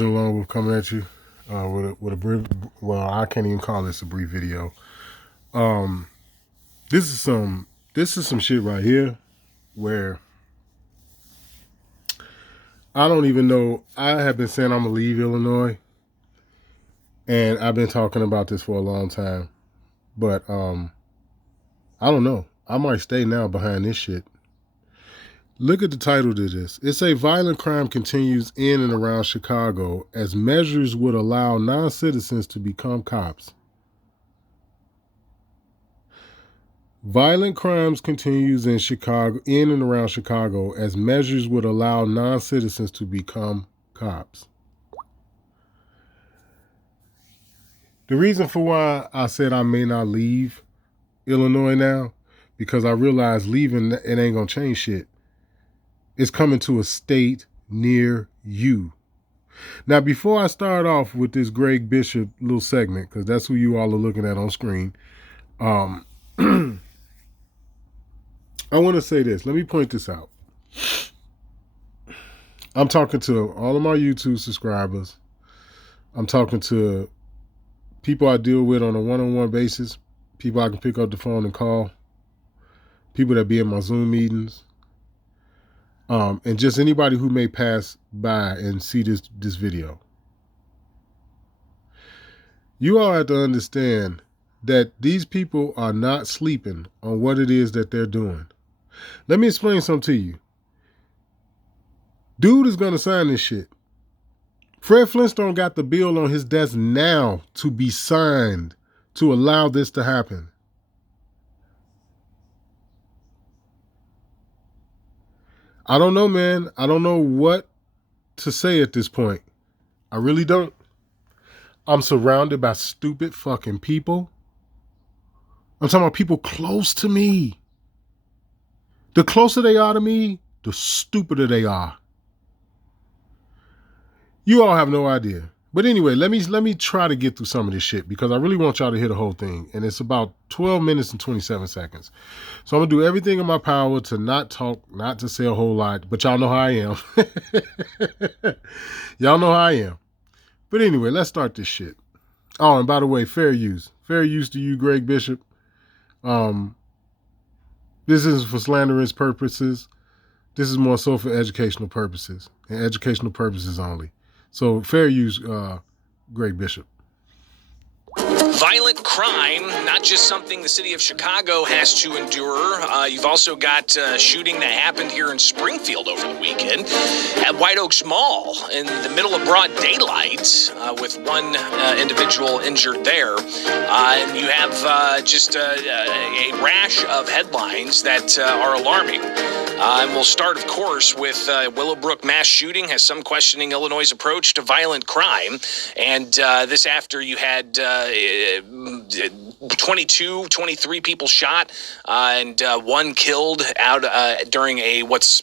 Along with coming at you with a brief. Well, I can't even call this a brief video. Um, this is some shit right here where I don't even know. I have been saying I'm gonna leave Illinois, and I've been talking about this for a long time. But I don't know. I might stay now behind this shit. Look at the title to this. It's a violent crime continues in and around Chicago as measures would allow non-citizens to become cops. Violent crimes continues in and around Chicago as measures would allow non-citizens to become cops. The reason for why I said I may not leave Illinois now, because I realize leaving, it ain't gonna change shit. It's coming to a state near you. Now, before I start off with this Greg Bishop little segment, because that's who you all are looking at on screen, I want to say this. Let me point this out. I'm talking to all of my YouTube subscribers. I'm talking to people I deal with on a one-on-one basis, people I can pick up the phone and call, people that be in my Zoom meetings, and just anybody who may pass by and see this video. You all have to understand that these people are not sleeping on what it is that they're doing. Let me explain something to you. Dude is going to sign this shit. Fred Flintstone got the bill on his desk now to be signed to allow this to happen. I don't know, man. I don't know what to say at this point. I really don't. I'm surrounded by stupid fucking people. I'm talking about people close to me. The closer they are to me, the stupider they are. You all have no idea. But anyway, let me try to get through some of this shit because I really want y'all to hear the whole thing. And it's about 12 minutes and 27 seconds. So I'm going to do everything in my power to not talk, not to say a whole lot. But y'all know how I am. Y'all know how I am. But anyway, let's start this shit. Oh, and by the way, fair use. Fair use to you, Greg Bishop. This isn't for slanderous purposes. This is more so for educational purposes. And educational purposes only. So fair use, Greg Bishop. Violent crime, not just something the city of Chicago has to endure. You've also got a shooting that happened here in Springfield over the weekend at White Oaks Mall in the middle of broad daylight with one individual injured there. And you have just a rash of headlines that are alarming. And we'll start, of course, with Willowbrook mass shooting has some questioning Illinois' approach to violent crime. And this after you had 23 people shot and one killed out during what's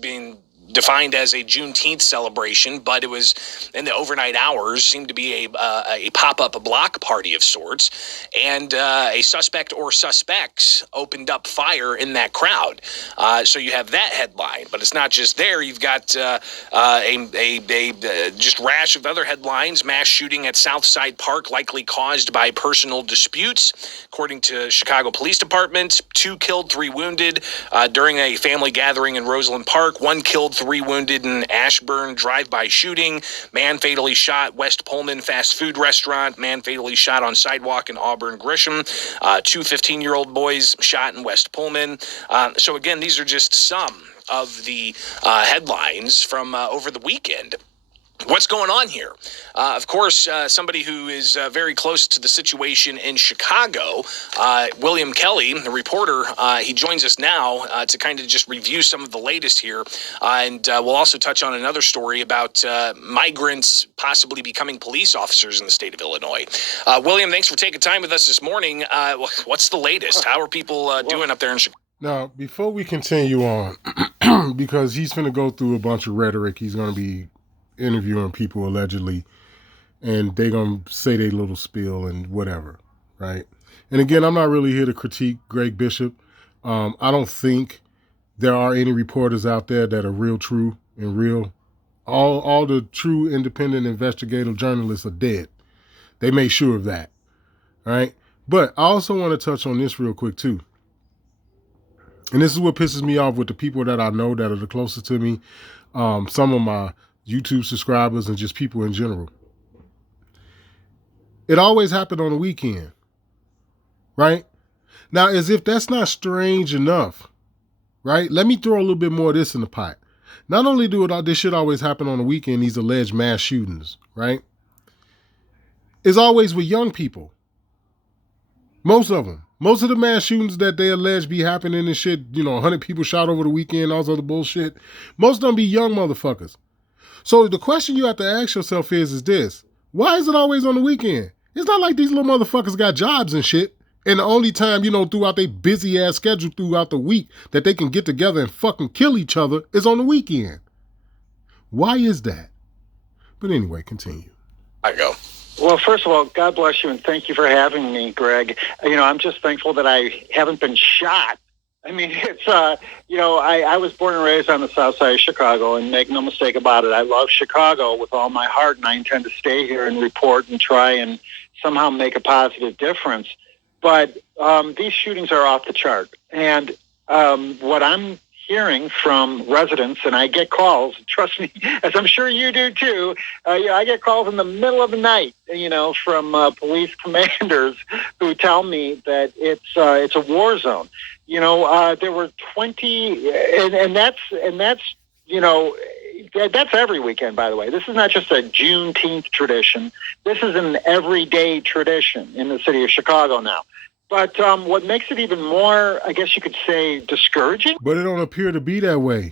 being defined as a Juneteenth celebration, but it was in the overnight hours, seemed to be a pop-up block party of sorts, and a suspect or suspects opened up fire in that crowd. So you have that headline, but it's not just there. You've got just rash of other headlines. Mass shooting at Southside Park likely caused by personal disputes. According to Chicago Police Department, 2 killed, 3 wounded during a family gathering in Roseland Park. 1 killed, 3 wounded in Ashburn drive-by shooting. Man fatally shot West Pullman fast food restaurant. Man fatally shot on sidewalk in Auburn Grisham. 2 15-year-old boys shot in West Pullman. So again, these are just some of the headlines from over the weekend. What's going on here? Of course, somebody who is very close to the situation in Chicago, William Kelly, the reporter, he joins us now to kind of just review some of the latest here. And we'll also touch on another story about migrants possibly becoming police officers in the state of Illinois. William, thanks for taking time with us this morning. What's the latest? How are people doing up there in Chicago? Now, before we continue on, because he's going to go through a bunch of rhetoric, he's going to be interviewing people allegedly, and they're going to say their little spiel and whatever, right? And again, I'm not really here to critique Greg Bishop. I don't think there are any reporters out there that are real true and real All the true independent investigative journalists are dead. They made sure of that. All right. But I also want to touch on this real quick too. And this is what pisses me off with the people that I know that are the closest to me. Some of my YouTube subscribers and just people in general. It always happened on the weekend. Right? Now, as if that's not strange enough, right? Let me throw a little bit more of this in the pot. Not only do this shit always happen on the weekend, these alleged mass shootings, right? It's always with young people. Most of them. Most of the mass shootings that they allege be happening and shit, 100 people shot over the weekend, all this other bullshit. Most of them be young motherfuckers. So the question you have to ask yourself is this. Why is it always on the weekend? It's not like these little motherfuckers got jobs and shit. And the only time, throughout their busy ass schedule throughout the week that they can get together and fucking kill each other is on the weekend. Why is that? But anyway, continue. I go. Well, first of all, God bless you and thank you for having me, Greg. I'm just thankful that I haven't been shot. I mean, it's, I was born and raised on the south side of Chicago, and make no mistake about it, I love Chicago with all my heart, and I intend to stay here and report and try and somehow make a positive difference. But these shootings are off the chart. And what I'm hearing from residents, and I get calls, trust me, as I'm sure you do too, I get calls in the middle of the night, from police commanders who tell me that it's a war zone. There were 20, and that's that's every weekend, by the way. This is not just a Juneteenth tradition. This is an everyday tradition in the city of Chicago now. But what makes it even more, I guess you could say, discouraging. But it don't appear to be that way.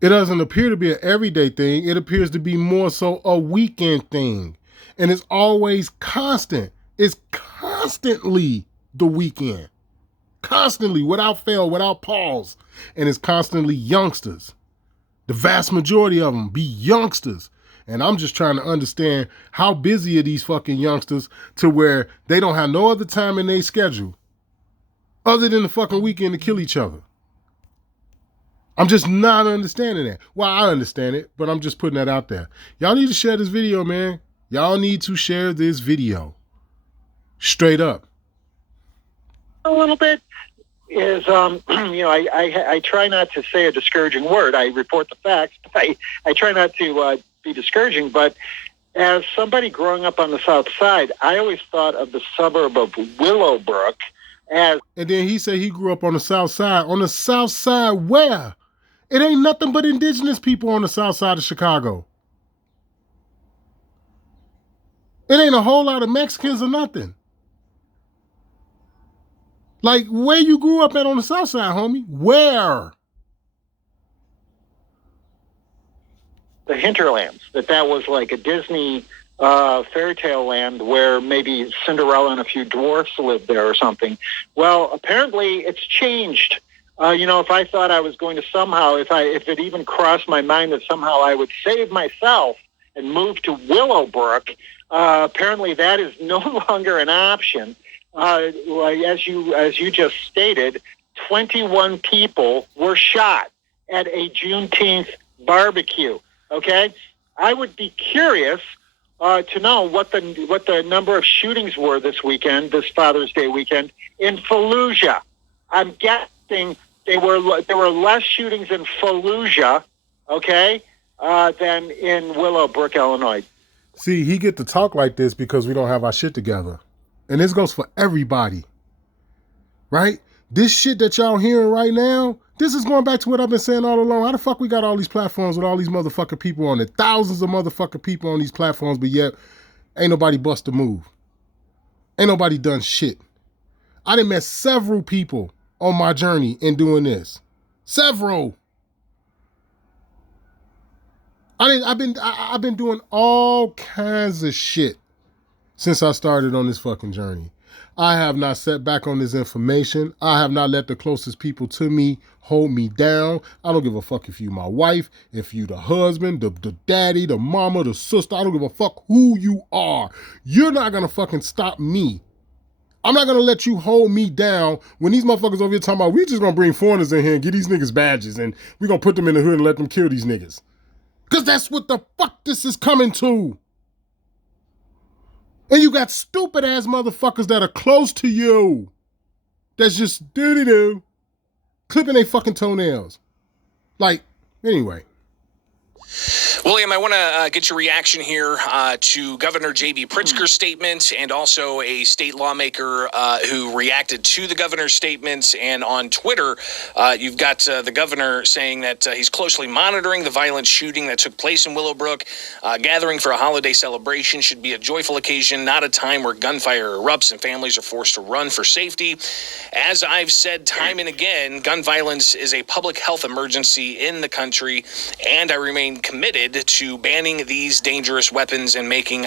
It doesn't appear to be an everyday thing. It appears to be more so a weekend thing. And it's always constant. It's constantly the weekend. Constantly, without fail, without pause. And it's constantly youngsters. The vast majority of them be youngsters. And I'm just trying to understand how busy are these fucking youngsters to where they don't have no other time in their schedule other than the fucking weekend to kill each other. I'm just not understanding that. Well, I understand it, but I'm just putting that out there. Y'all need to share this video, man. Y'all need to share this video. Straight up. A little bit is, I try not to say a discouraging word. I report the facts, but I try not to be discouraging. But as somebody growing up on the South Side, I always thought of the suburb of Willowbrook as... And then he said he grew up on the South Side. On the South Side where? It ain't nothing but indigenous people on the South Side of Chicago. It ain't a whole lot of Mexicans or nothing. Like, where you grew up at on the South Side, homie? Where? The hinterlands, that was like a Disney fairy tale land where maybe Cinderella and a few dwarfs lived there or something. Well, apparently it's changed. If I thought I was going to somehow, if it even crossed my mind that somehow I would save myself and move to Willowbrook, apparently that is no longer an option. As you just stated, 21 people were shot at a Juneteenth barbecue. Okay, I would be curious to know what the number of shootings were this weekend, this Father's Day weekend in Fallujah. I'm guessing there were less shootings in Fallujah, okay, than in Willowbrook, Illinois. See, he get to talk like this because we don't have our shit together. And this goes for everybody, right? This shit that y'all hearing right now, this is going back to what I've been saying all along. How the fuck we got all these platforms with all these motherfucking people on it? Thousands of motherfucking people on these platforms, but yet ain't nobody bust a move. Ain't nobody done shit. I done met several people on my journey in doing this. Several. I've been doing all kinds of shit since I started on this fucking journey. I have not sat back on this information. I have not let the closest people to me hold me down. I don't give a fuck if you my wife, if you the husband, the daddy, the mama, the sister. I don't give a fuck who you are. You're not gonna fucking stop me. I'm not gonna let you hold me down when these motherfuckers over here talking about we just gonna bring foreigners in here and get these niggas badges and we gonna put them in the hood and let them kill these niggas. Because that's what the fuck this is coming to. And you got stupid ass motherfuckers that are close to you that's just doo-doo-doo, clipping their fucking toenails. Like, anyway. William, I want to get your reaction here to Governor J.B. Pritzker's statement and also a state lawmaker who reacted to the governor's statements. And on Twitter, you've got the governor saying that he's closely monitoring the violent shooting that took place in Willowbrook. Gathering for a holiday celebration should be a joyful occasion, not a time where gunfire erupts and families are forced to run for safety. As I've said time and again, gun violence is a public health emergency in the country, and I remain committed to banning these dangerous weapons and making...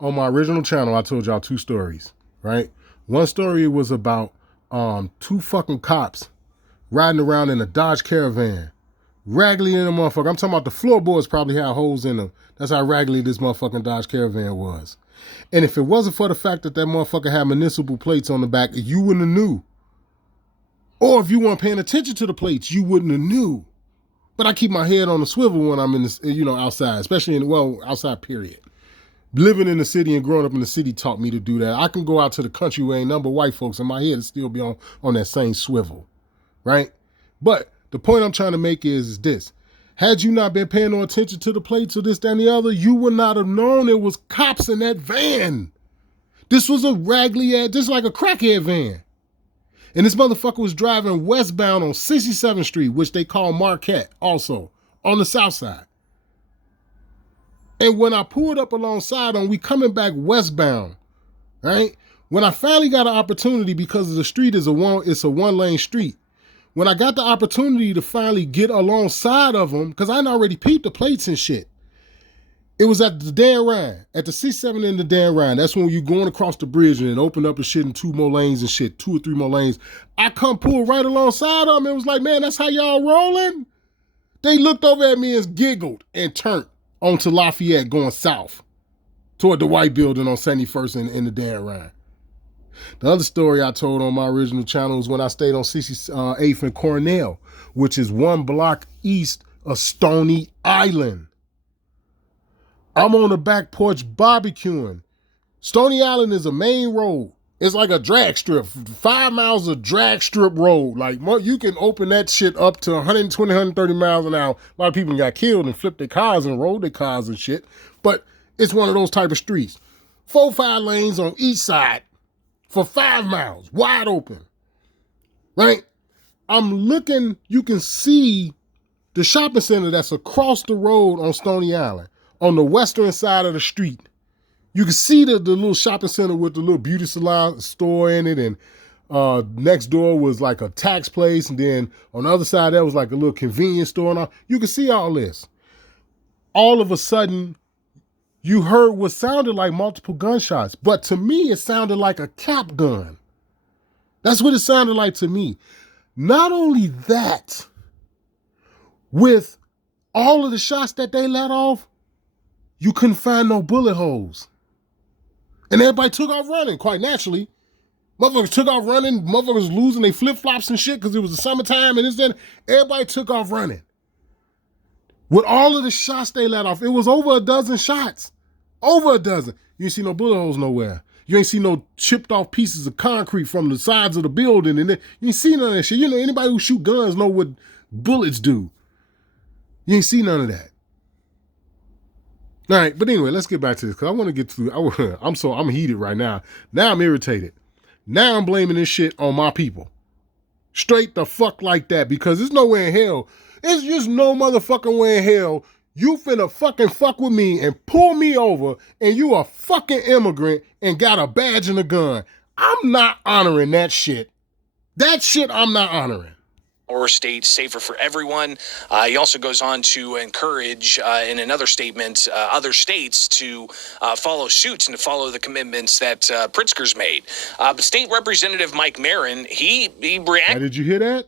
On my original channel, I told y'all 2 stories, right? One story was about 2 fucking cops riding around in a Dodge Caravan, raggedy in a motherfucker. I'm talking about the floorboards probably had holes in them. That's how raggedy this motherfucking Dodge Caravan was. And if it wasn't for the fact that motherfucker had municipal plates on the back, you wouldn't have knew. Or if you weren't paying attention to the plates, you wouldn't have knew. But I keep my head on the swivel when I'm in this, outside, especially outside period. Living in the city and growing up in the city taught me to do that. I can go out to the country where ain't number of white folks and my head will still be on that same swivel, right? But the point I'm trying to make is this. Had you not been paying no attention to the plates or this, that, and the other, you would not have known there was cops in that van. This was a raggedy ass, just like a crackhead van. And this motherfucker was driving westbound on 67th Street, which they call Marquette, also, on the south side. And when I pulled up alongside him, we coming back westbound, right? When I finally got an opportunity, because the street is it's a 1-lane street. When I got the opportunity to finally get alongside of him, because I'd already peeped the plates and shit, it was at the Dan Ryan, at the 67 in the Dan Ryan. That's when you going across the bridge and it opened up and shit in 2 more lanes and shit, 2 or 3 more lanes. I come pull right alongside of them and was like, man, that's how y'all rolling? They looked over at me and giggled and turned onto Lafayette going south toward the white building on 71st in the Dan Ryan. The other story I told on my original channel was when I stayed on 68th and Cornell, which is 1 block east of Stony Island. I'm on the back porch barbecuing. Stony Island is a main road. It's like a drag strip, 5 miles of drag strip road. Like, you can open that shit up to 120, 130 miles an hour. A lot of people got killed and flipped their cars and rolled their cars and shit. But it's one of those type of streets. 4, 5 lanes on each side for 5 miles, wide open, right? I'm looking, you can see the shopping center that's across the road on Stony Island, on the western side of the street. You can see the little shopping center with the little beauty salon store in it, and next door was like a tax place, and then on the other side there was like a little convenience store, and all. You can see all this. All of a sudden, you heard what sounded like multiple gunshots, but to me, it sounded like a cap gun. That's what it sounded like to me. Not only that, with all of the shots that they let off, you couldn't find no bullet holes. And everybody took off running, quite naturally. Motherfuckers took off running, motherfuckers losing their flip-flops and shit because it was the summertime and this, then everybody took off running. With all of the shots they let off, it was over a dozen shots. Over a dozen. You ain't see no bullet holes nowhere. You ain't see no chipped off pieces of concrete from the sides of the building. And you ain't see none of that shit. You know, anybody who shoot guns know what bullets do. You ain't see none of that. All right, but anyway, let's get back to this because I want to get to. I'm heated right now. Now I'm irritated. Now I'm blaming this shit on my people. Straight the fuck like that, because there's nowhere in hell. It's just no motherfucking way in hell you finna fucking fuck with me and pull me over and you a fucking immigrant and got a badge and a gun. I'm not honoring that shit. That shit I'm not honoring. Or state safer for everyone. He also goes on to encourage, in another statement, other states to follow suits and to follow the commitments that Pritzker's made. But State Representative Mike Marin, he reacted. Did you hear that?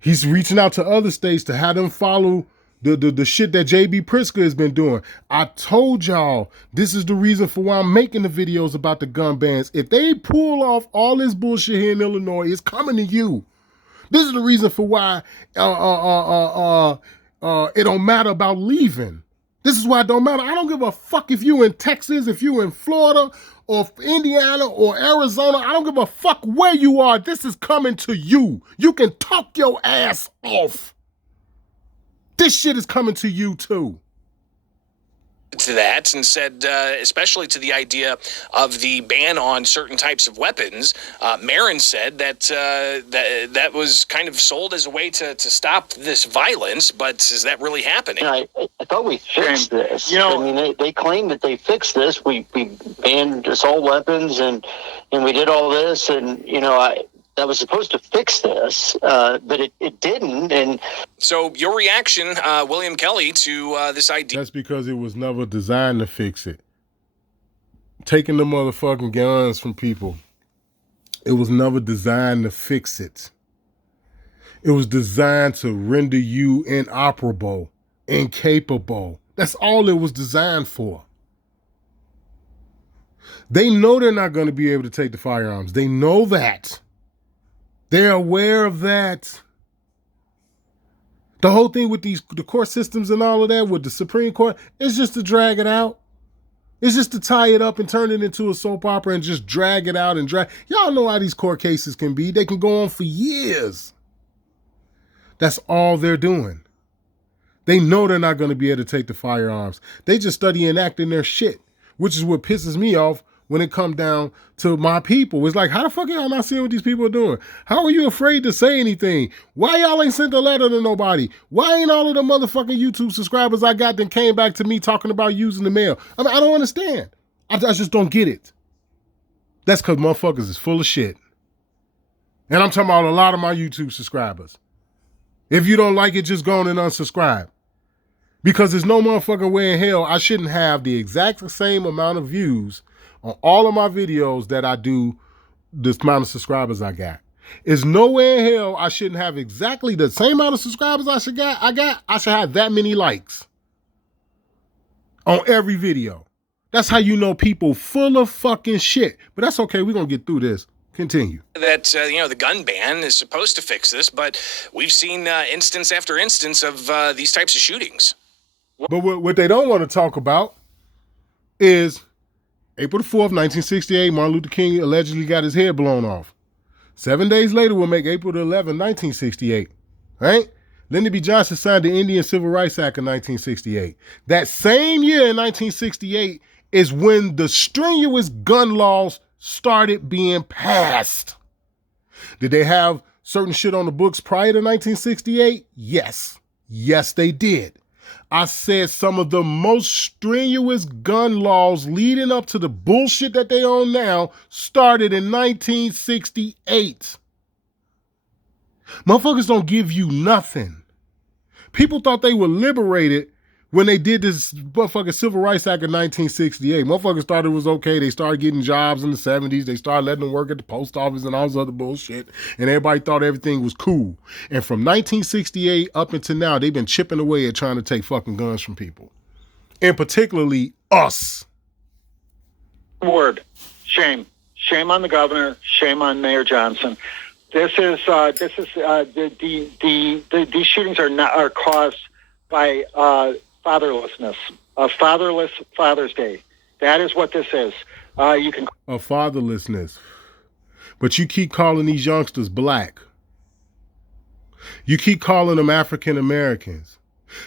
He's reaching out to other states to have them follow the shit that J.B. Pritzker has been doing. I told y'all, this is the reason for why I'm making the videos about the gun bans. If they pull off all this bullshit here in Illinois, it's coming to you. This is the reason for why it don't matter about leaving. This is why it don't matter. I don't give a fuck if you in Texas, if you in Florida, or Indiana, or Arizona. I don't give a fuck where you are. This is coming to you. You can talk your ass off. This shit is coming to you too. To that and said, especially to the idea of the ban on certain types of weapons, Marin said that that was kind of sold as a way to stop this violence, but is that really happening? I thought we fixed this. You know, I mean, they claim that they fixed this. We banned assault weapons and we did all this, and that was supposed to fix this, but it didn't. And so your reaction, William Kelly, to this idea? That's because it was never designed to fix it. Taking the motherfucking guns from people, it was never designed to fix it. It was designed to render you inoperable, incapable. That's all it was designed for. They know they're not going to be able to take the firearms. They know that. They're aware of that. The whole thing with the court systems and all of that, with the Supreme Court, is just to drag it out. It's just to tie it up and turn it into a soap opera and just drag it out and drag. Y'all know how these court cases can be. They can go on for years. That's all they're doing. They know they're not going to be able to take the firearms. They just study enacting their shit, which is what pisses me off when it comes down to my people. It's like, how the fuck y'all not seeing what these people are doing? How are you afraid to say anything? Why y'all ain't sent a letter to nobody? Why ain't all of the motherfucking YouTube subscribers I got that came back to me talking about using the mail? I mean, I don't understand. I just don't get it. That's because motherfuckers is full of shit. And I'm talking about a lot of my YouTube subscribers. If you don't like it, just go on and unsubscribe. Because there's no motherfucking way in hell I shouldn't have the exact same amount of views on all of my videos that I do, the amount of subscribers I got. There's no way in hell I shouldn't have exactly the same amount of subscribers I should have that many likes on every video. That's how you know people full of fucking shit. But that's okay. We're going to get through this. Continue. That, the gun ban is supposed to fix this, but we've seen instance after instance of these types of shootings. But what they don't want to talk about is April the 4th, 1968, Martin Luther King allegedly got his head blown off. 7 days later, we'll make April the 11th, 1968. Right? Lyndon B. Johnson signed the Indian Civil Rights Act of 1968. That same year in 1968 is when the strenuous gun laws started being passed. Did they have certain shit on the books prior to 1968? Yes. Yes, they did. I said some of the most strenuous gun laws leading up to the bullshit that they own now started in 1968. Motherfuckers don't give you nothing. People thought they were liberated when they did this motherfucking Civil Rights Act of 1968. Motherfuckers thought it was okay. They started getting jobs in the 70s. They started letting them work at the post office and all this other bullshit. And everybody thought everything was cool. And from 1968 up until now, they've been chipping away at trying to take fucking guns from people. And particularly us. Word. Shame. Shame on the governor. Shame on Mayor Johnson. These shootings are caused by fatherlessness, a fatherless Father's Day. That is what this is. A fatherlessness. But you keep calling these youngsters black. You keep calling them African Americans.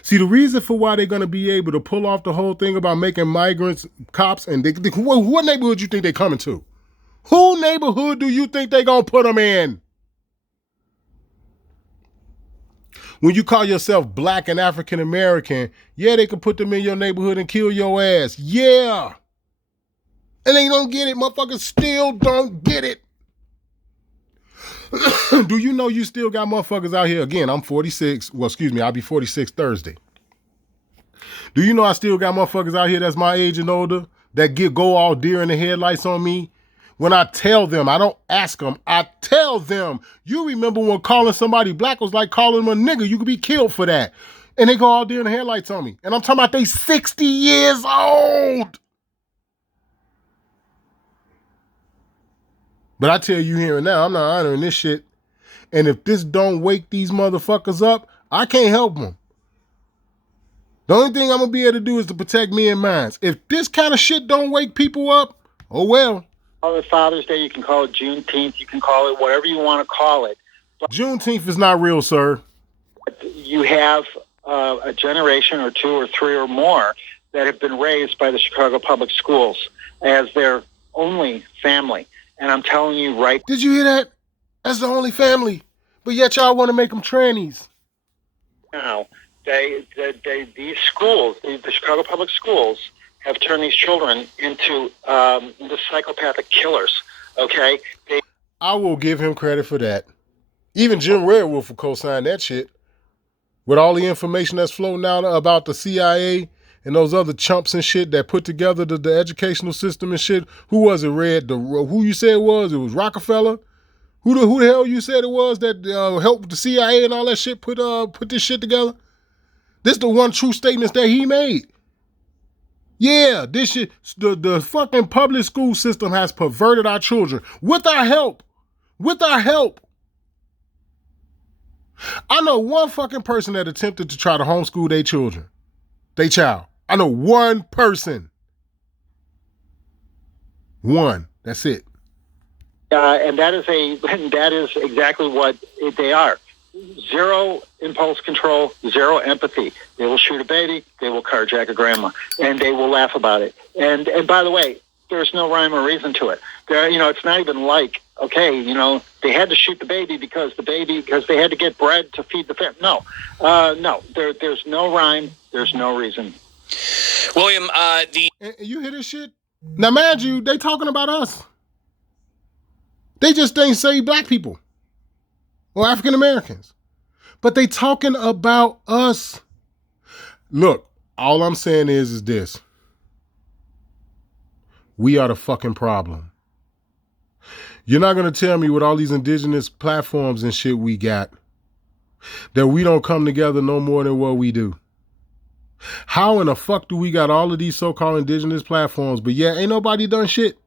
See, the reason for why they're going to be able to pull off the whole thing about making migrants cops, and what neighborhood you think they're coming to? Who neighborhood do you think they're going to put them in? When you call yourself black and African American, yeah, they can put them in your neighborhood and kill your ass. Yeah. And they don't get it. Motherfuckers still don't get it. Do you know you still got motherfuckers out here? Again, I'm 46. Well, excuse me, I'll be 46 Thursday. Do you know I still got motherfuckers out here that's my age and older that go all deer in the headlights on me? When I tell them, I don't ask them, I tell them, you remember when calling somebody black was like calling them a nigga, you could be killed for that. And they go all deer in the headlights on me. And I'm talking about they 60 years old. But I tell you here and now, I'm not honoring this shit. And if this don't wake these motherfuckers up, I can't help them. The only thing I'm going to be able to do is to protect me and mine. If this kind of shit don't wake people up, oh well. Call it Father's Day. You can call it Juneteenth. You can call it whatever you want to call it. Juneteenth is not real, sir. You have a generation or two or three or more that have been raised by the Chicago Public Schools as their only family. And I'm telling you right Did you hear that? That's the only family. But yet y'all want to make them trannies. now, these schools, the Chicago Public Schools, have turned these children into the psychopathic killers, okay? I will give him credit for that. Even Jim Redwolf will co-sign that shit. With all the information that's floating out about the CIA and those other chumps and shit that put together the educational system and shit. Who was it, Red? Who you said it was? It was Rockefeller? Who the hell you said it was that helped the CIA and all that shit put this shit together? This the one true statements that he made. Yeah, this shit, the fucking public school system has perverted our children with our help. With our help. I know one fucking person that attempted to try to homeschool their children. They child. I know one person. One. That's it. And that is exactly what they are. Zero impulse control, zero empathy. They will shoot a baby, they will carjack a grandma, and they will laugh about it. And by the way, there's no rhyme or reason to it. It's not even like, okay, they had to shoot the baby because they had to get bread to feed the family. No, there's no rhyme, there's no reason. William, you hear this shit? Now, mind you, they talking about us. They just ain't say black people or African Americans, but they talking about us. Look, all I'm saying is this. We are the fucking problem. You're not going to tell me with all these indigenous platforms and shit we got that we don't come together no more than what we do. How in the fuck do we got all of these so-called indigenous platforms, but yeah, ain't nobody done shit?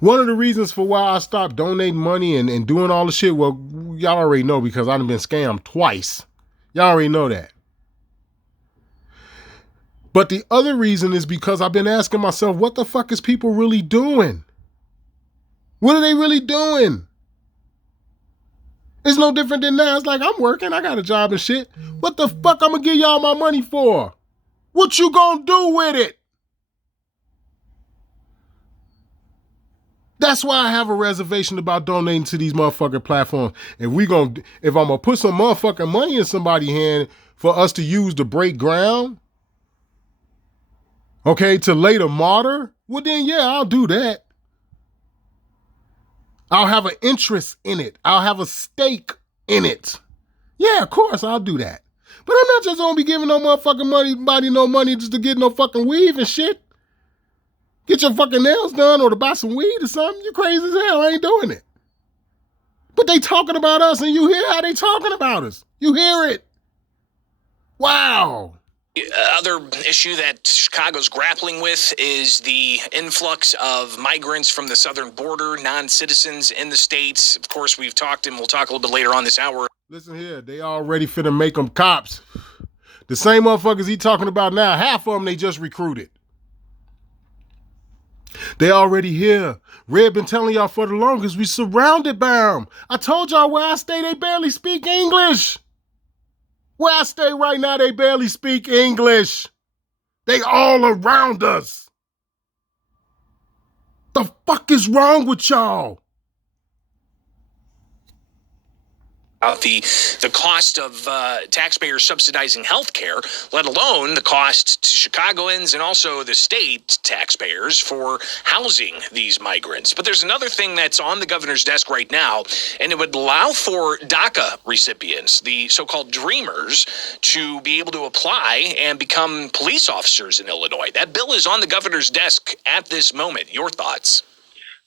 One of the reasons for why I stopped donating money and doing all the shit, well, y'all already know because I've been scammed twice. Y'all already know that. But the other reason is because I've been asking myself, what the fuck is people really doing? What are they really doing? It's no different than now. It's like, I'm working, I got a job and shit. What the fuck I'm gonna give y'all my money for? What you gonna do with it? That's why I have a reservation about donating to these motherfucking platforms. If I'm gonna put some motherfucking money in somebody's hand for us to use to break ground, okay, to later martyr, well then yeah, I'll do that. I'll have an interest in it. I'll have a stake in it. Yeah, of course, I'll do that. But I'm not just gonna be giving no motherfucking money just to get no fucking weave and shit. Get your fucking nails done or to buy some weed or something. You crazy as hell. I ain't doing it. But they talking about us and you hear how they talking about us. You hear it. Wow. other issue that Chicago's grappling with is the influx of migrants from the southern border, non-citizens in the states. Of course, we've talked, and we'll talk a little bit later on this hour. Listen here, they already finna make them cops. The same motherfuckers he talking about now, half of them they just recruited. They already here. Red been telling y'all for the longest, we surrounded by them. I told y'all where I stay, they barely speak English. Where I stay right now, they barely speak English. They all around us. The fuck is wrong with y'all? The cost of taxpayers subsidizing health care, let alone the cost to Chicagoans and also the state taxpayers for housing these migrants. But there's another thing that's on the governor's desk right now, and it would allow for DACA recipients, the so-called dreamers, to be able to apply and become police officers in Illinois. That bill is on the governor's desk at this moment. Your thoughts?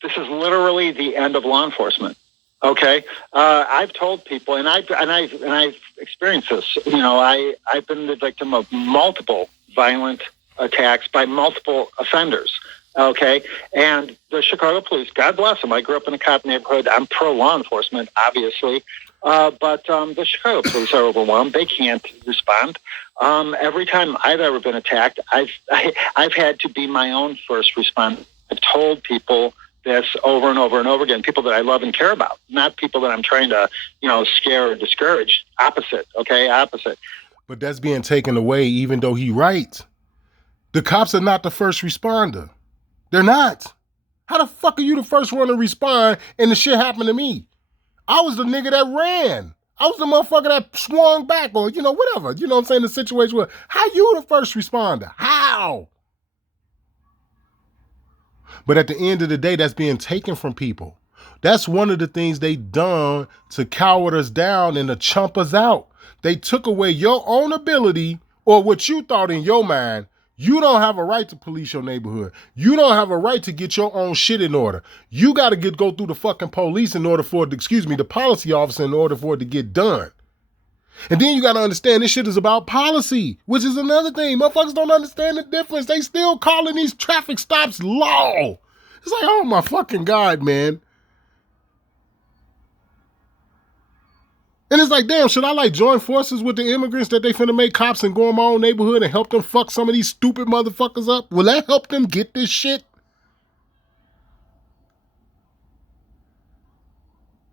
This is literally the end of law enforcement. Okay, I've told people, and I've experienced this. You know, I've been the victim of multiple violent attacks by multiple offenders. Okay, and the Chicago police, God bless them. I grew up in a cop neighborhood. I'm pro law enforcement, obviously. But the Chicago police are overwhelmed. They can't respond. Every time I've ever been attacked, I've had to be my own first responder. I've told people this over and over and over again, people that I love and care about, not people that I'm trying to, scare or discourage. Opposite, okay? Opposite. But that's being taken away even though he right. The cops are not the first responder. They're not. How the fuck are you the first one to respond and the shit happened to me? I was the nigga that ran. I was the motherfucker that swung back or, whatever. You know what I'm saying? The situation was, how you the first responder? How? But at the end of the day, that's being taken from people. That's one of the things they done to coward us down and to chump us out. They took away your own ability or what you thought in your mind. You don't have a right to police your neighborhood. You don't have a right to get your own shit in order. You got to go through the fucking police in order for it, the policy officer in order for it to get done. And then you got to understand this shit is about policy, which is another thing. Motherfuckers don't understand the difference. They still calling these traffic stops law. It's like, oh my fucking God, man. And it's like, damn, should I join forces with the immigrants that they finna make cops and go in my own neighborhood and help them fuck some of these stupid motherfuckers up? Will that help them get this shit?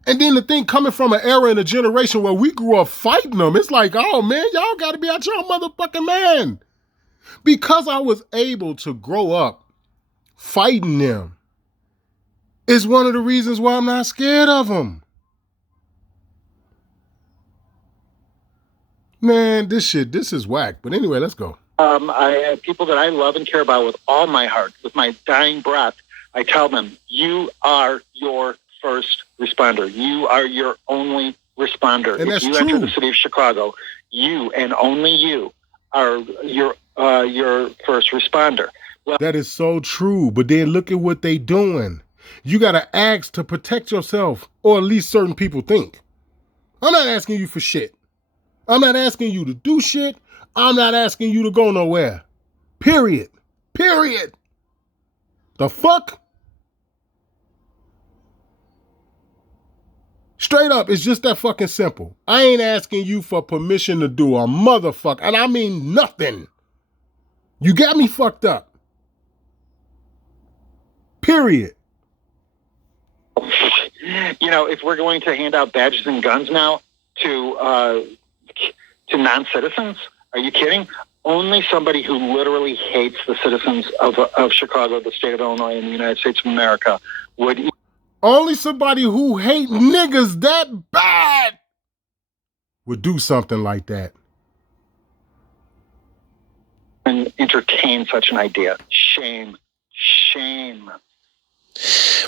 And then the thing coming from an era and a generation where we grew up fighting them, it's like, oh man, y'all gotta be out your motherfucking man. Because I was able to grow up fighting them is one of the reasons why I'm not scared of them. Man, this is whack. But anyway, let's go. I have people that I love and care about with all my heart, with my dying breath. I tell them, you are your first responder. You are your only responder. And that's if you true. enter the city of Chicago, you and only you are your first responder. Well, that is so true. But then look at what they doing. You got to ask to protect yourself, or at least certain people think. I'm not asking you for shit. I'm not asking you to do shit. I'm not asking you to go nowhere. Period. The fuck? Straight up, it's just that fucking simple. I ain't asking you for permission to do a motherfucker, and I mean nothing. You got me fucked up. Period. If we're going to hand out badges and guns now to non-citizens, are you kidding? Only somebody who literally hates the citizens of Chicago, the state of Illinois, and the United States of America would... Only somebody who hate niggas that bad would do something like that. And entertain such an idea. Shame.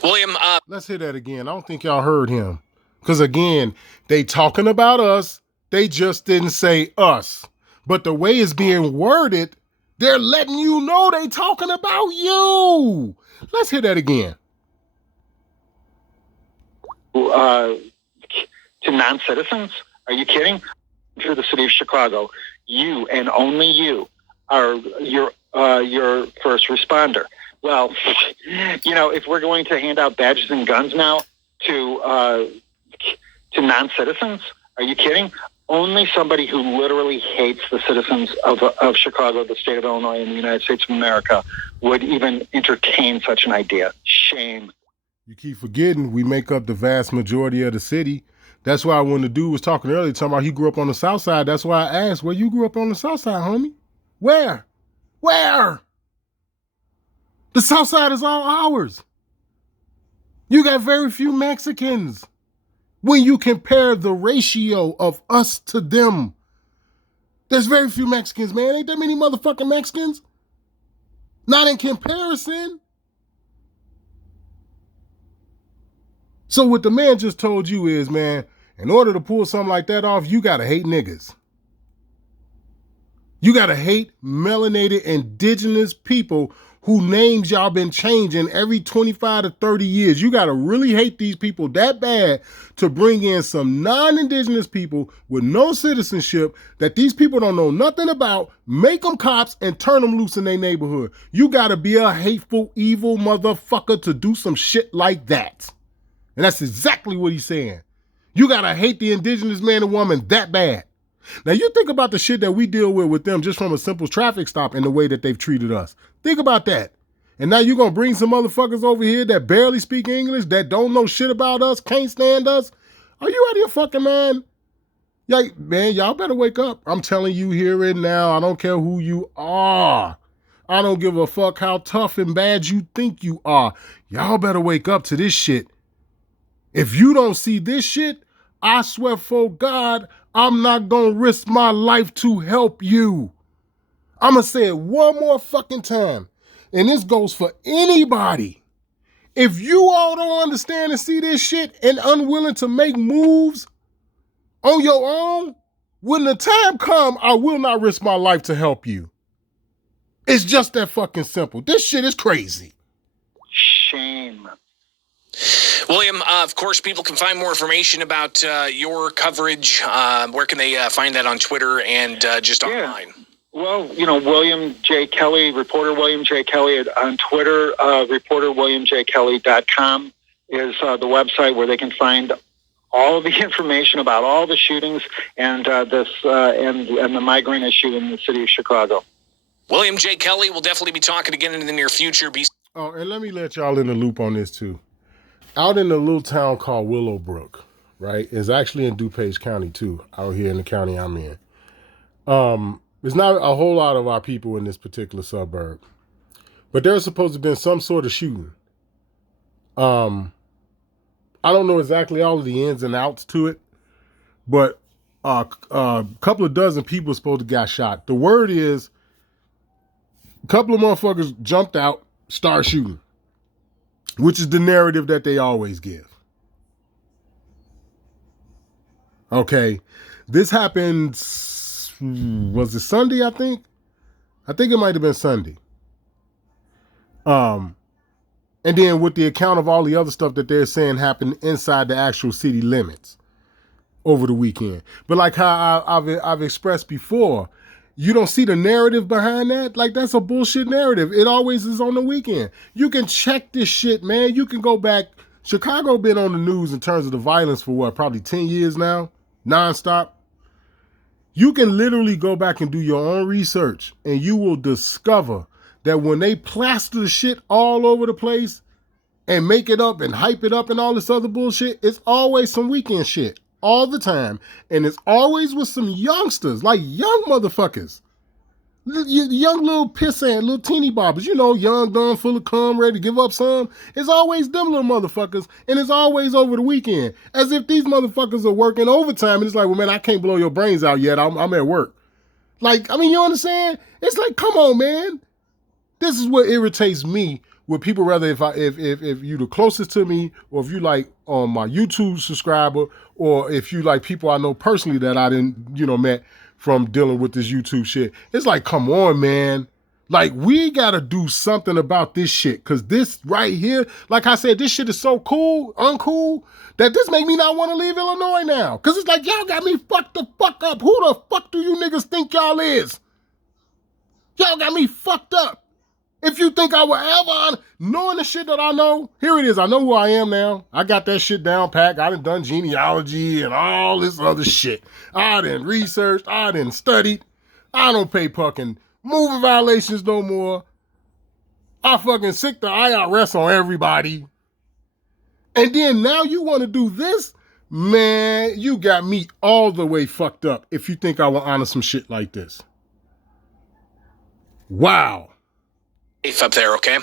William, let's hear that again. I don't think y'all heard him. Because again, they talking about us. They just didn't say us. But the way it's being worded, they're letting you know they talking about you. Let's hear that again. To non-citizens? Are you kidding? To the city of Chicago, you and only you are your first responder. Well, if we're going to hand out badges and guns now to non-citizens, are you kidding? Only somebody who literally hates the citizens of Chicago, the state of Illinois, and the United States of America would even entertain such an idea. Shame. You keep forgetting we make up the vast majority of the city. That's why when the dude was talking earlier, talking about he grew up on the south side, that's why I asked, where you grew up on the south side, homie? Where? The south side is all ours. You got very few Mexicans. When you compare the ratio of us to them, there's very few Mexicans, man. Ain't that many motherfucking Mexicans? Not in comparison. So what the man just told you is, man, in order to pull something like that off, you gotta hate niggas. You gotta hate melanated indigenous people whose names y'all been changing every 25 to 30 years. You gotta really hate these people that bad to bring in some non-indigenous people with no citizenship that these people don't know nothing about, make them cops and turn them loose in their neighborhood. You gotta be a hateful, evil motherfucker to do some shit like that. And that's exactly what he's saying. You gotta hate the indigenous man and woman that bad. Now you think about the shit that we deal with them just from a simple traffic stop and the way that they've treated us. Think about that. And now you're gonna bring some motherfuckers over here that barely speak English, that don't know shit about us, can't stand us. Are you out of your fucking mind? Like, man, y'all better wake up. I'm telling you here and now, I don't care who you are. I don't give a fuck how tough and bad you think you are. Y'all better wake up to this shit. If you don't see this shit, I swear for God, I'm not gonna risk my life to help you. I'm gonna say it one more fucking time. And this goes for anybody. If you all don't understand and see this shit and unwilling to make moves on your own, when the time comes, I will not risk my life to help you. It's just that fucking simple. This shit is crazy. Shame. William, of course, people can find more information about your coverage. Where can they find that on Twitter and just online? Well, William J. Kelly, reporter William J. Kelly on Twitter, reporterwilliamjkelly.com is the website where they can find all of the information about all the shootings and this and the migrant issue in the city of Chicago. William J. Kelly, will definitely be talking again in the near future. Oh, and let me let y'all in the loop on this too. Out in a little town called Willowbrook, right? It's actually in DuPage County too, out here in the county I'm in. There's not a whole lot of our people in this particular suburb, but there's supposed to have been some sort of shooting. I don't know exactly all of the ins and outs to it, but a couple of dozen people supposed to got shot. The word is a couple of motherfuckers jumped out, started shooting, which is the narrative that they always give. Okay, this happened, was it Sunday, I think? I think it might have been Sunday. And then with the account of all the other stuff that they're saying happened inside the actual city limits over the weekend. But like how I've expressed before, you don't see the narrative behind that? Like, that's a bullshit narrative. It always is on the weekend. You can check this shit, man. You can go back. Chicago been on the news in terms of the violence for what, probably 10 years now? Nonstop. You can literally go back and do your own research, and you will discover that when they plaster the shit all over the place and make it up and hype it up and all this other bullshit, it's always some weekend shit. All the time. And it's always with some youngsters, like young motherfuckers. Young little pissant, little teeny bobbers, young, dumb, full of cum, ready to give up some. It's always them little motherfuckers, and it's always over the weekend. As if these motherfuckers are working overtime, and it's like, well, man, I can't blow your brains out yet. I'm at work. Like, I mean, you understand? It's like, come on, man. This is what irritates me with people, rather if you the closest to me, or if you like on my YouTube subscriber, or if you like people I know personally that I didn't, met from dealing with this YouTube shit. It's like, come on, man. Like, we gotta do something about this shit. Cause this right here, like I said, this shit is so uncool, that this make me not want to leave Illinois now. Cause it's like, y'all got me fucked the fuck up. Who the fuck do you niggas think y'all is? Y'all got me fucked up. If you think I will ever, knowing the shit that I know, here it is. I know who I am now. I got that shit down packed. I done genealogy and all this other shit. I done researched. I done studied. I don't pay fucking moving violations no more. I fucking sick the IRS on everybody. And then now you want to do this? Man, you got me all the way fucked up if you think I will honor some shit like this. Wow. Up there, okay?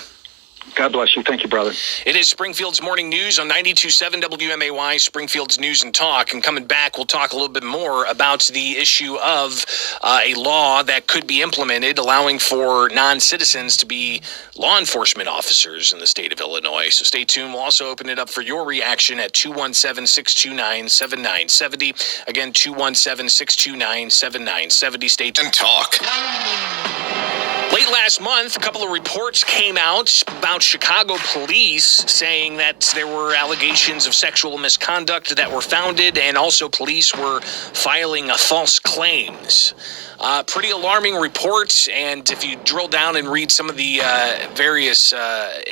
God bless you. Thank you, brother. It is Springfield's Morning News on 92.7 WMAY, Springfield's News and Talk. And coming back, we'll talk a little bit more about the issue of a law that could be implemented allowing for non-citizens to be law enforcement officers in the state of Illinois. So stay tuned. We'll also open it up for your reaction at 217-629-7970. Again, 217-629-7970. Stay tuned. Talk. Late last month, a couple of reports came out about Chicago police saying that there were allegations of sexual misconduct that were founded, and also police were filing false claims. Pretty alarming reports, and if you drill down and read some of the various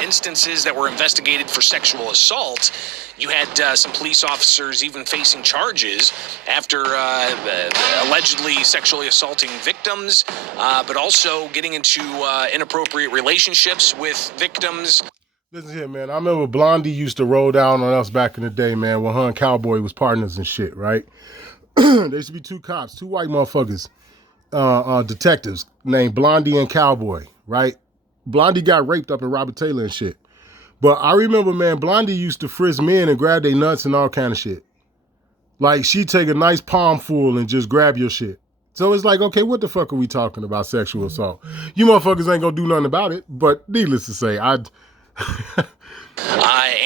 instances that were investigated for sexual assault, You had some police officers even facing charges after allegedly sexually assaulting victims, but also getting into inappropriate relationships with victims. Listen here, man. I remember Blondie used to roll down on us back in the day, man, when her and Cowboy was partners and shit, right? There used to be two cops, two white motherfuckers, detectives named Blondie and Cowboy, right? Blondie got raped up in Robert Taylor and shit. But I remember, man, Blondie used to frisk men and grab their nuts and all kind of shit. Like, she'd take a nice palm full and just grab your shit. So it's like, okay, what the fuck are we talking about sexual assault? You motherfuckers ain't gonna do nothing about it. But needless to say,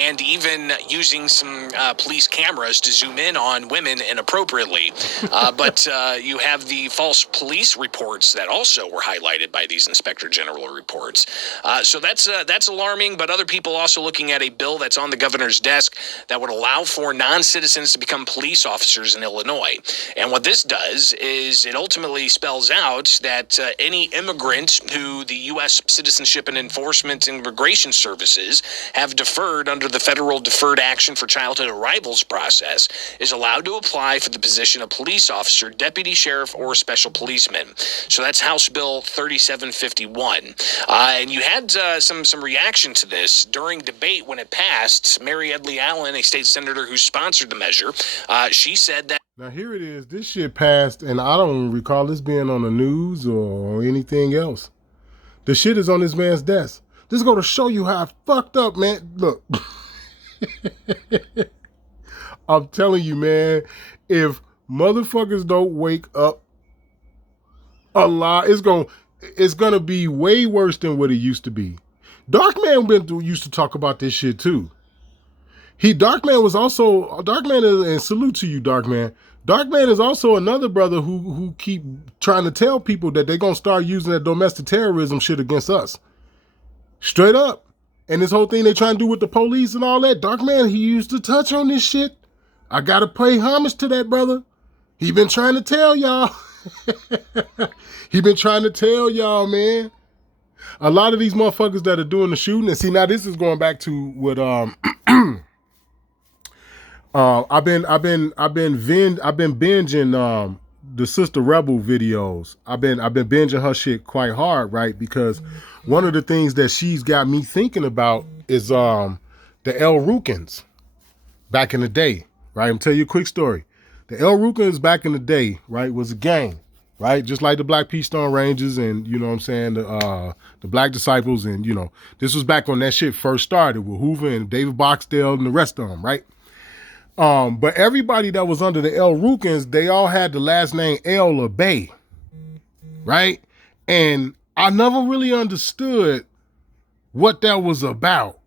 and even using some police cameras to zoom in on women inappropriately. But you have the false police reports that also were highlighted by these Inspector General reports. So that's alarming, but other people also looking at a bill that's on the governor's desk that would allow for non-citizens to become police officers in Illinois. And what this does is it ultimately spells out that any immigrant who the U.S. Citizenship and Enforcement Immigration Services have deferred under the Federal Deferred Action for Childhood Arrivals process is allowed to apply for the position of police officer, deputy sheriff, or special policeman. So that's House Bill 3751. And you had some reaction to this during debate when it passed. Mary Edley Allen, a state senator who sponsored the measure, she said that. Now here it is. This shit passed, and I don't recall this being on the news or anything else. The shit is on this man's desk. This is going to show you how fucked up, man. Look. I'm telling you, man, if motherfuckers don't wake up a lot, it's gonna be way worse than what it used to be. Darkman used to talk about this shit too. Darkman is, and salute to you, Darkman. Darkman is also another brother who keep trying to tell people that they're gonna start using that domestic terrorism shit against us. Straight up. And this whole thing they trying to do with the police and all that, Darkman, he used to touch on this shit. I gotta pay homage to that brother. He been trying to tell y'all. He been trying to tell y'all, man. A lot of these motherfuckers that are doing the shooting, and see, now this is going back to what I've been binging the Sister Rebel videos. I've been binging her shit quite hard, right? Because one of the things that she's got me thinking about is the El Rukins back in the day, right? I'm gonna tell you a quick story. The El Rukins back in the day, right, was a gang, right? Just like the Black Peace Stone Rangers and, you know what I'm saying, the Black Disciples, and, you know, this was back when that shit first started with Hoover and David Boxdale and the rest of them, right? But everybody that was under the El Rukins, they all had the last name El or Bay, right? And I never really understood what that was about.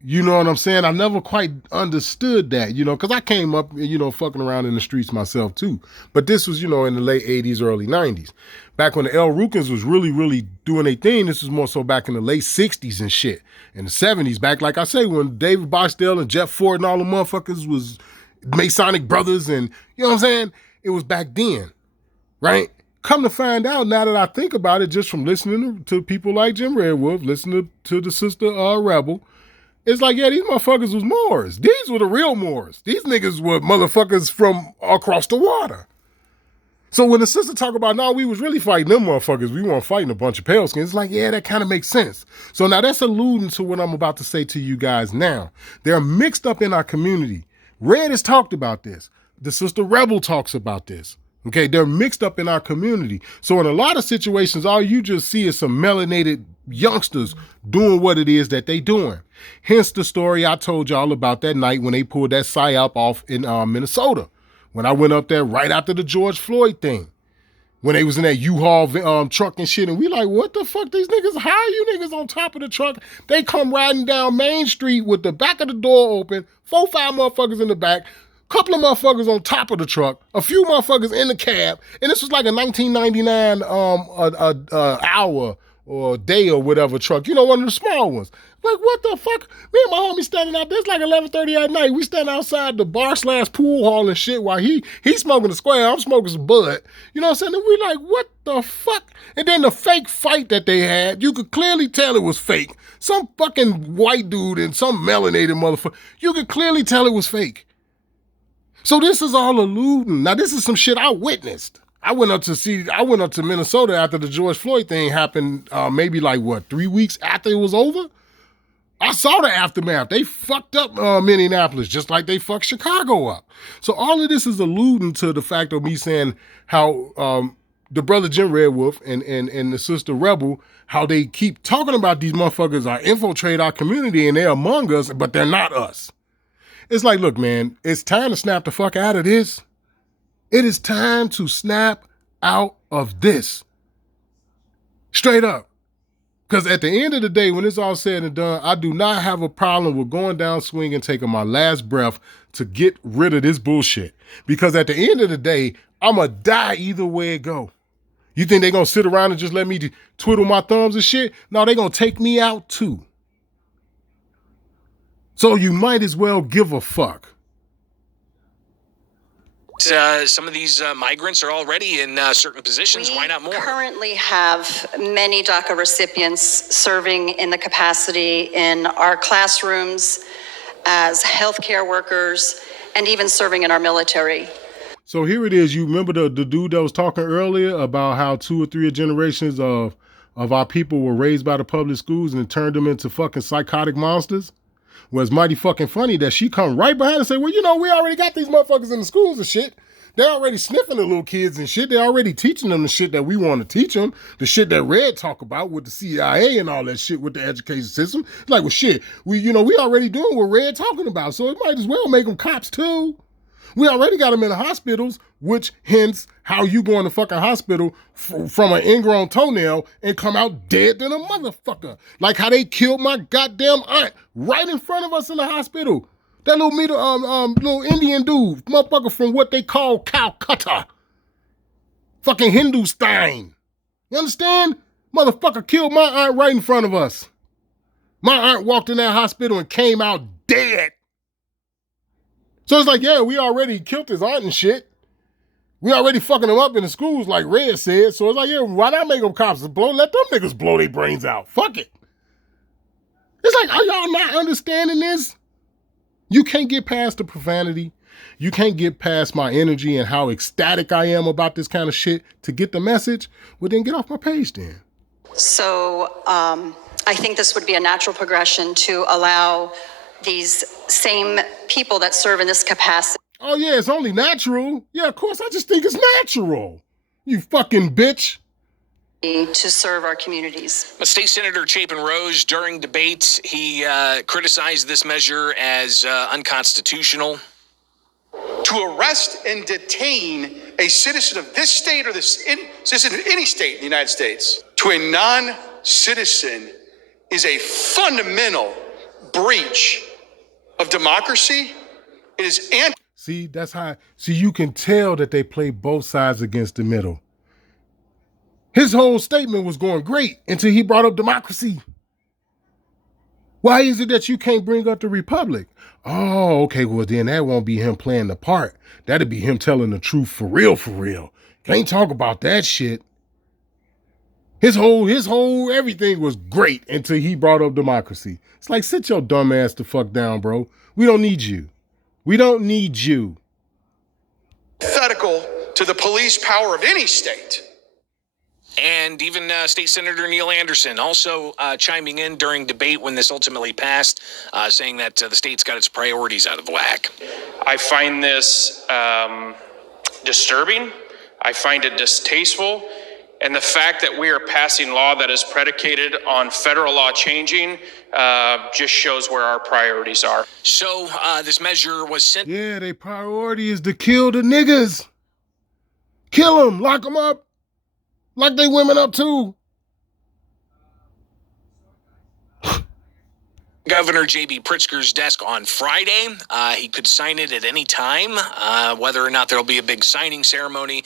You know what I'm saying? I never quite understood that, you know, because I came up, you know, fucking around in the streets myself too. But this was, you know, in the late 80s, early 90s. Back when the El Rukins was really, really doing their thing, this was more so back in the late 60s and shit. In the 70s, back, like I say, when David Boxdale and Jeff Ford and all the motherfuckers was Masonic brothers and, you know what I'm saying? It was back then, right? Come to find out, now that I think about it, just from listening to people like Jim Redwolf, listening to the Sister Rebel, it's like, yeah, these motherfuckers was Moors. These were the real Moors. These niggas were motherfuckers from across the water. So when the sister talk about, no, we was really fighting them motherfuckers, we weren't fighting a bunch of pale skins, it's like, yeah, that kind of makes sense. So now that's alluding to what I'm about to say to you guys now. They're mixed up in our community. Red has talked about this. The Sister Rebel talks about this. Okay, they're mixed up in our community. So in a lot of situations, all you just see is some melanated youngsters doing what it is that they doing. Hence the story I told y'all about that night when they pulled that psyop off in Minnesota. When I went up there right after the George Floyd thing. When they was in that U-Haul truck and shit. And we like, what the fuck, these niggas? How are you niggas on top of the truck? They come riding down Main Street with the back of the door open, 4-5 motherfuckers in the back, couple of motherfuckers on top of the truck, a few motherfuckers in the cab, and this was like a 1999 hour or Day or whatever truck. You know, one of the small ones. Like, what the fuck? Me and my homie standing out there. It's like 11:30 at night. We standing outside the bar/pool hall and shit while he's smoking the square. I'm smoking some bud. You know what I'm saying? And we like, what the fuck? And then the fake fight that they had, you could clearly tell it was fake. Some fucking white dude and some melanated motherfucker. You could clearly tell it was fake. So this is all alluding. Now, this is some shit I witnessed. I went up to Minnesota after the George Floyd thing happened, maybe like, 3 weeks after it was over? I saw the aftermath. They fucked up Minneapolis just like they fucked Chicago up. So all of this is alluding to the fact of me saying how the brother Jim Red Wolf and the sister Rebel, how they keep talking about these motherfuckers are infiltrate our community and they're among us, but they're not us. It's like, look, man, it's time to snap the fuck out of this. It is time to snap out of this. Straight up. Because at the end of the day, when it's all said and done, I do not have a problem with going down swinging, taking my last breath to get rid of this bullshit. Because at the end of the day, I'm going to die either way it go. You think they're going to sit around and just let me twiddle my thumbs and shit? No, they're going to take me out too. So you might as well give a fuck. Some of these migrants are already in certain positions. Why not more? We currently have many DACA recipients serving in the capacity in our classrooms as healthcare workers and even serving in our military. So here it is. You remember the dude that was talking earlier about how 2 or 3 generations of our people were raised by the public schools and it turned them into fucking psychotic monsters? Well, it's mighty fucking funny that she come right behind and say, well, you know, we already got these motherfuckers in the schools and shit. They're already sniffing the little kids and shit. They're already teaching them the shit that we want to teach them. The shit that Red talk about with the CIA and all that shit with the education system. It's like, well, shit, we already doing what Red talking about. So it might as well make them cops too. We already got them in the hospitals, which hence how you go in the fucking hospital from an ingrown toenail and come out dead than a motherfucker. Like how they killed my goddamn aunt right in front of us in the hospital. That little Indian dude, motherfucker from what they call Calcutta. Fucking Hindustan. You understand? Motherfucker killed my aunt right in front of us. My aunt walked in that hospital and came out dead. So it's like, yeah, we already killed his aunt and shit. We already fucking them up in the schools like Red said. So it's like, yeah, why not make them cops? Let them niggas blow their brains out. Fuck it. It's like, are y'all not understanding this? You can't get past the profanity. You can't get past my energy and how ecstatic I am about this kind of shit to get the message. Well, then get off my page then. So I think this would be a natural progression to allow these same people that serve in this capacity. Oh, yeah, it's only natural. Yeah, of course, I just think it's natural. You fucking bitch. To serve our communities. State Senator Chapin Rose, during debate, he criticized this measure as unconstitutional. To arrest and detain a citizen of this state or citizen of any state in the United States to a non-citizen is a fundamental breach of democracy. It is See, that's how. See, you can tell that they play both sides against the middle. His whole statement was going great until he brought up democracy. Why is it that you can't bring up the republic? Oh, okay, well then that won't be him playing the part. That'll be him telling the truth for real, for real. Can't talk about that shit. His whole everything was great until he brought up democracy. It's like, sit your dumb ass the fuck down, bro. We don't need you. We don't need you. antithetical to the police power of any state. And even State Senator Neil Anderson also chiming in during debate when this ultimately passed, saying that the state's got its priorities out of whack. I find this disturbing. I find it distasteful. And the fact that we are passing law that is predicated on federal law changing just shows where our priorities are. So this measure was sent. Yeah, their priority is to kill the niggas. Kill them, lock them up. Lock they women up too. Governor J.B. Pritzker's desk on Friday. He could sign it at any time. Whether or not there'll be a big signing ceremony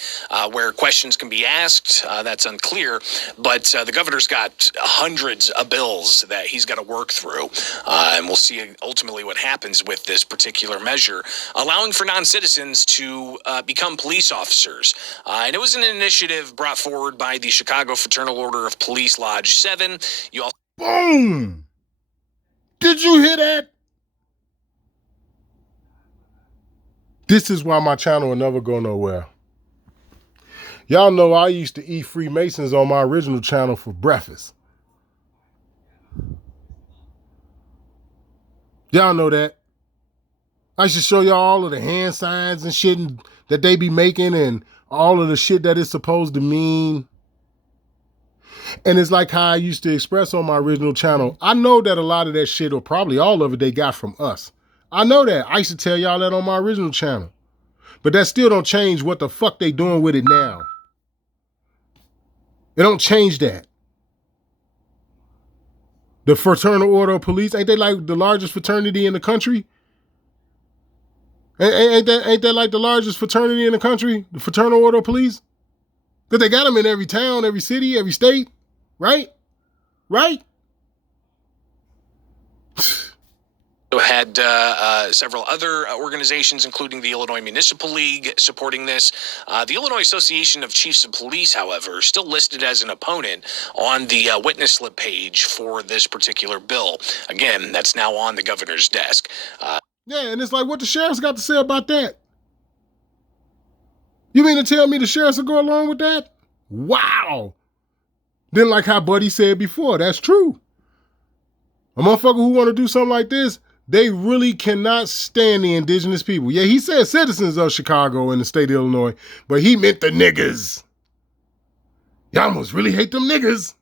where questions can be asked, that's unclear. But the governor's got hundreds of bills that he's got to work through. And we'll see ultimately what happens with this particular measure, allowing for non-citizens to become police officers. And it was an initiative brought forward by the Chicago Fraternal Order of Police Lodge 7. You also Boom! Did you hear that? This is why my channel will never go nowhere. Y'all know I used to eat Freemasons on my original channel for breakfast. Y'all know that. I should show y'all all of the hand signs and shit that they be making and all of the shit that it's supposed to mean. And it's like how I used to express on my original channel. I know that a lot of that shit, or probably all of it, they got from us. I know that. I used to tell y'all that on my original channel. But that still don't change what the fuck they doing with it now. It don't change that. The Fraternal Order of Police, ain't they like the largest fraternity in the country? Ain't that like the largest fraternity in the country? The Fraternal Order of Police? Because they got them in every town, every city, every state. Right? Right? had several other organizations, including the Illinois Municipal League, supporting this. The Illinois Association of Chiefs of Police, however, still listed as an opponent on the witness slip page for this particular bill. Again, that's now on the governor's desk. Yeah, and it's like, what the sheriff's got to say about that? You mean to tell me the sheriffs will go along with that? Wow. Then like how Buddy said before, that's true. A motherfucker who want to do something like this, they really cannot stand the indigenous people. Yeah, he said citizens of Chicago and the state of Illinois, but he meant the niggas. Y'all must really hate them niggas.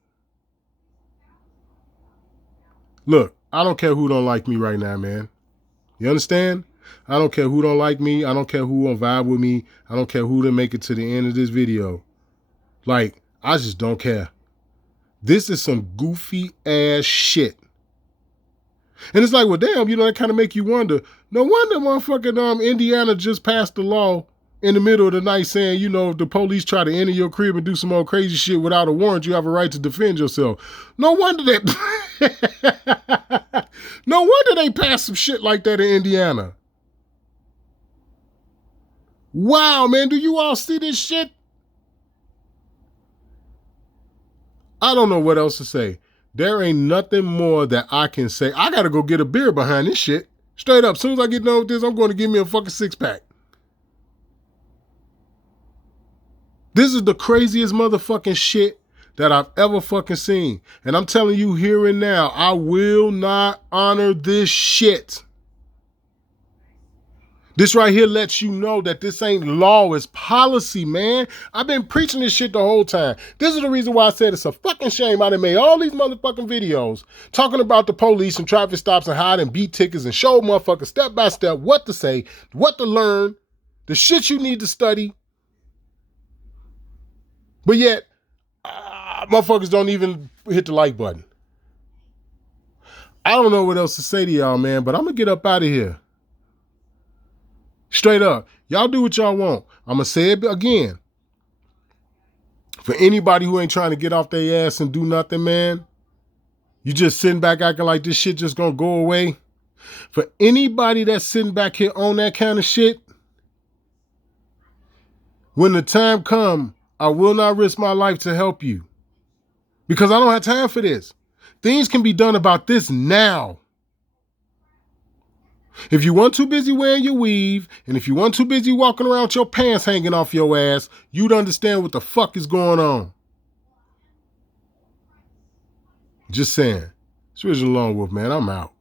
Look, I don't care who don't like me right now, man. You understand? I don't care who don't like me. I don't care who won't vibe with me. I don't care who didn't make it to the end of this video. Like, I just don't care. This is some goofy ass shit. And it's like, well, damn, you know, that kind of make you wonder. No wonder motherfucking Indiana just passed the law in the middle of the night saying, you know, if the police try to enter your crib and do some old crazy shit without a warrant, you have a right to defend yourself. No wonder that... No wonder they passed some shit like that in Indiana. Wow, man, do you all see this shit? I don't know what else to say. There ain't nothing more that I can say. I gotta go get a beer behind this shit. Straight up, as soon as I get done with this, I'm going to give me a fucking 6-pack. This is the craziest motherfucking shit that I've ever fucking seen. And I'm telling you here and now, I will not honor this shit. This right here lets you know that this ain't law, it's policy, man. I've been preaching this shit the whole time. This is the reason why I said it's a fucking shame I done made all these motherfucking videos talking about the police and traffic stops and hide and beat tickets and show motherfuckers step by step what to say, what to learn, the shit you need to study. But yet, motherfuckers don't even hit the like button. I don't know what else to say to y'all, man, but I'm going to get up out of here. Straight up. Y'all do what y'all want. I'm going to say it again. For anybody who ain't trying to get off their ass and do nothing, man, you just sitting back acting like this shit just going to go away. For anybody that's sitting back here on that kind of shit, when the time comes, I will not risk my life to help you. Because I don't have time for this. Things can be done about this now. If you weren't too busy wearing your weave, and if you weren't too busy walking around with your pants hanging off your ass, you'd understand what the fuck is going on. Just saying. It's Original Lone Wolf, man. I'm out.